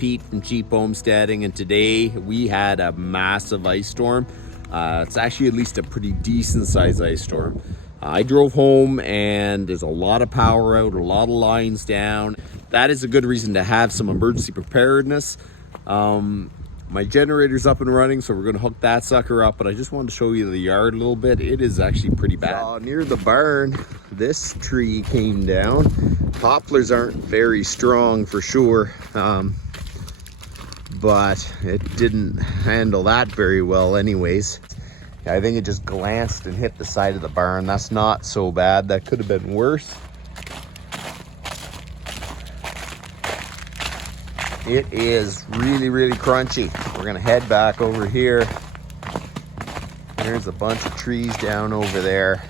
Pete from Cheap Homesteading, and today we had a massive ice storm. It's actually at least a pretty decent sized ice storm. I drove home and there's a lot of power out, a lot of lines down. That is a good reason to have some emergency preparedness. My generator's up and running, so we're gonna hook that sucker up, but I just wanted to show you the yard a little bit. It is actually pretty bad. So near the barn, this tree came down. Poplars aren't very strong for sure, but it didn't handle that very well anyways. I think it just glanced and hit the side of the barn. That's not so bad. That could have been worse. It is really, really crunchy. We're gonna head back over here. There's a bunch of trees down over there.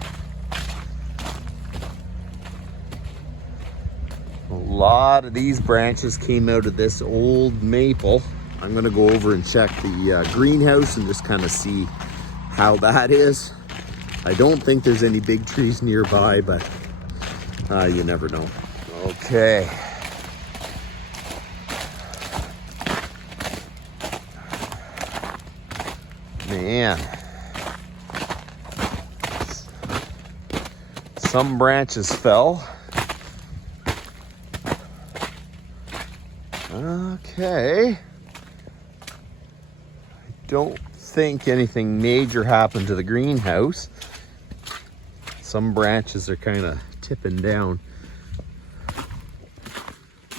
A lot of these branches came out of this old maple. I'm gonna go over and check the greenhouse and just kind of see how that is. I don't think there's any big trees nearby, but you never know. Okay. Man, some branches fell. Okay. I don't think anything major happened to the greenhouse. Some branches are kind of tipping down.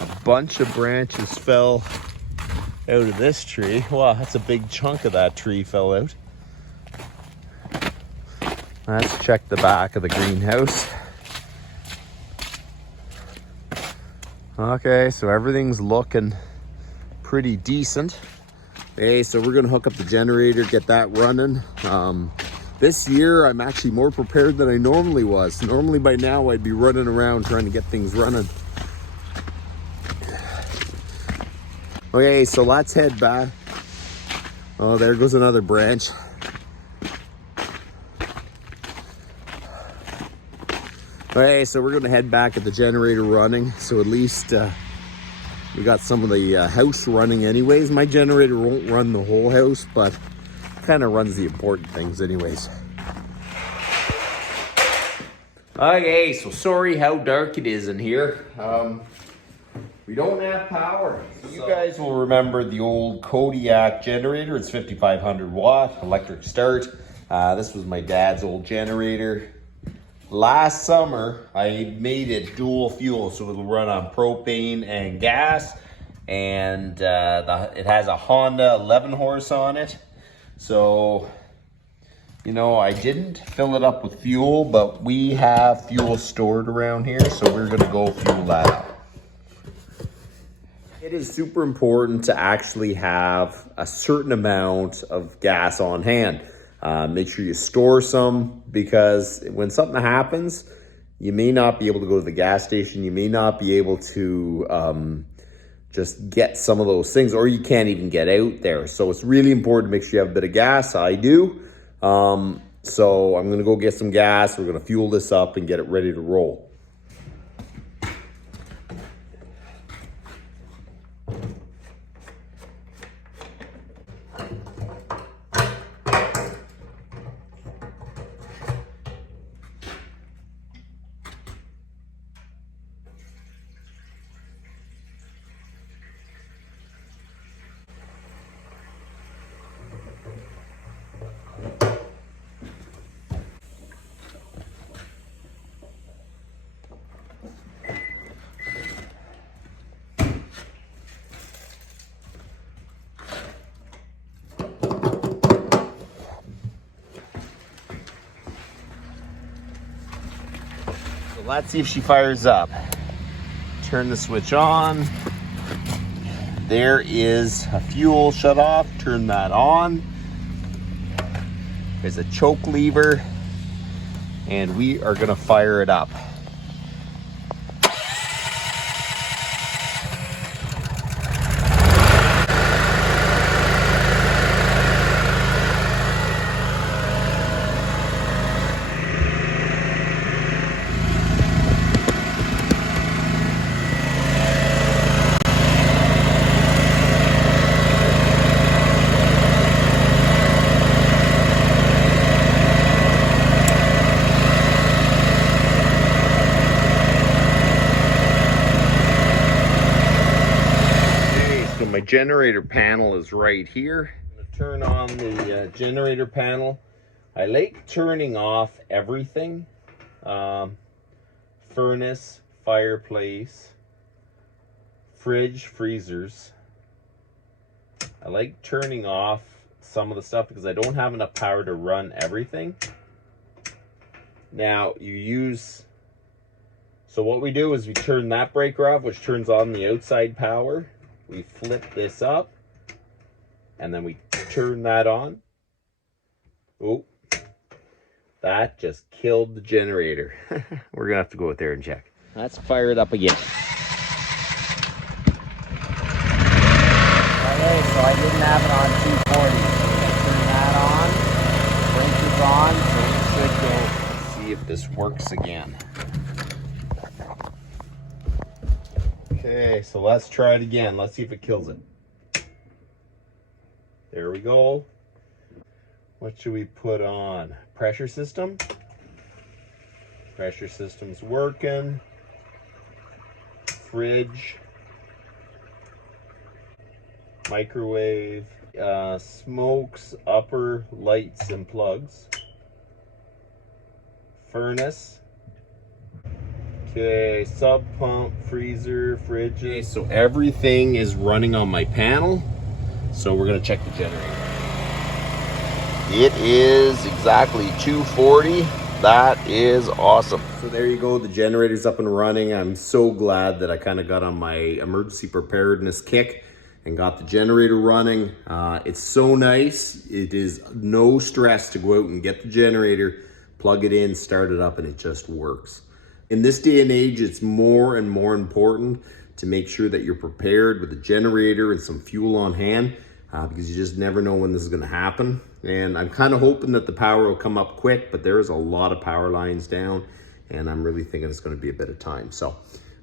A bunch of branches fell out of this tree. Wow, that's a big chunk of that tree fell out. Let's check the back of the greenhouse. Okay, so everything's looking pretty decent. Okay, so we're gonna hook up the generator, get that running. This year, I'm actually more prepared than I normally was. Normally by now, I'd be running around trying to get things running. Okay, so let's head back. Oh, there goes another branch. Okay, so we're gonna head back at the generator running. So at least we got some of the house running anyways. My generator won't run the whole house, but kind of runs the important things anyways. Okay, so sorry how dark it is in here. We don't have power. You guys will remember the old Kodiak generator. It's 5,500 watt, electric start. This was my dad's old generator. Last summer, I made it dual fuel, so it'll run on propane and gas. And it has a Honda 11 horse on it. So, you know, I didn't fill it up with fuel, but we have fuel stored around here, so we're gonna go fuel that up. It is super important to actually have a certain amount of gas on hand. Make sure you store some, because when something happens, you may not be able to go to the gas station. You may not be able to just get some of those things, or you can't even get out there. So it's really important to make sure you have a bit of gas. I do. So I'm gonna go get some gas. We're gonna fuel this up and get it ready to roll. Let's see if she fires up. Turn the switch on. There is a fuel shut off. Turn that on. There's a choke lever, and we are gonna fire it up. generator panel is right here. I'm gonna turn on the generator panel. I like turning off everything. Furnace, fireplace, fridge, freezers. I like turning off some of the stuff because I don't have enough power to run everything. Now so what we do is we turn that breaker off, which turns on the outside power. We flip this up and then we turn that on. Oh, that just killed the generator. We're gonna have to go out there and check. Let's fire it up again. Okay, so I didn't have it on 240. Turn that on. Breaker's on, so it should go. Let's see if this works again. Okay, so let's try it again. Let's see if it kills it. There we go. What should we put on? Pressure system. Pressure system's working. Fridge. Microwave. Smokes, upper, lights, and plugs. Furnace. Okay, sub pump, freezer, fridge. Okay, so everything is running on my panel. So we're gonna check the generator. It is exactly 240. That is awesome. So there you go, the generator's up and running. I'm so glad that I kind of got on my emergency preparedness kick and got the generator running. It's so nice. It is no stress to go out and get the generator, plug it in, start it up, and it just works. In this day and age, it's more and more important to make sure that you're prepared with a generator and some fuel on hand because you just never know when this is going to happen. And I'm kind of hoping that the power will come up quick, but there is a lot of power lines down and I'm really thinking it's going to be a bit of time. So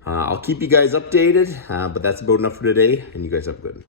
I'll keep you guys updated, but that's about enough for today and you guys have a good one.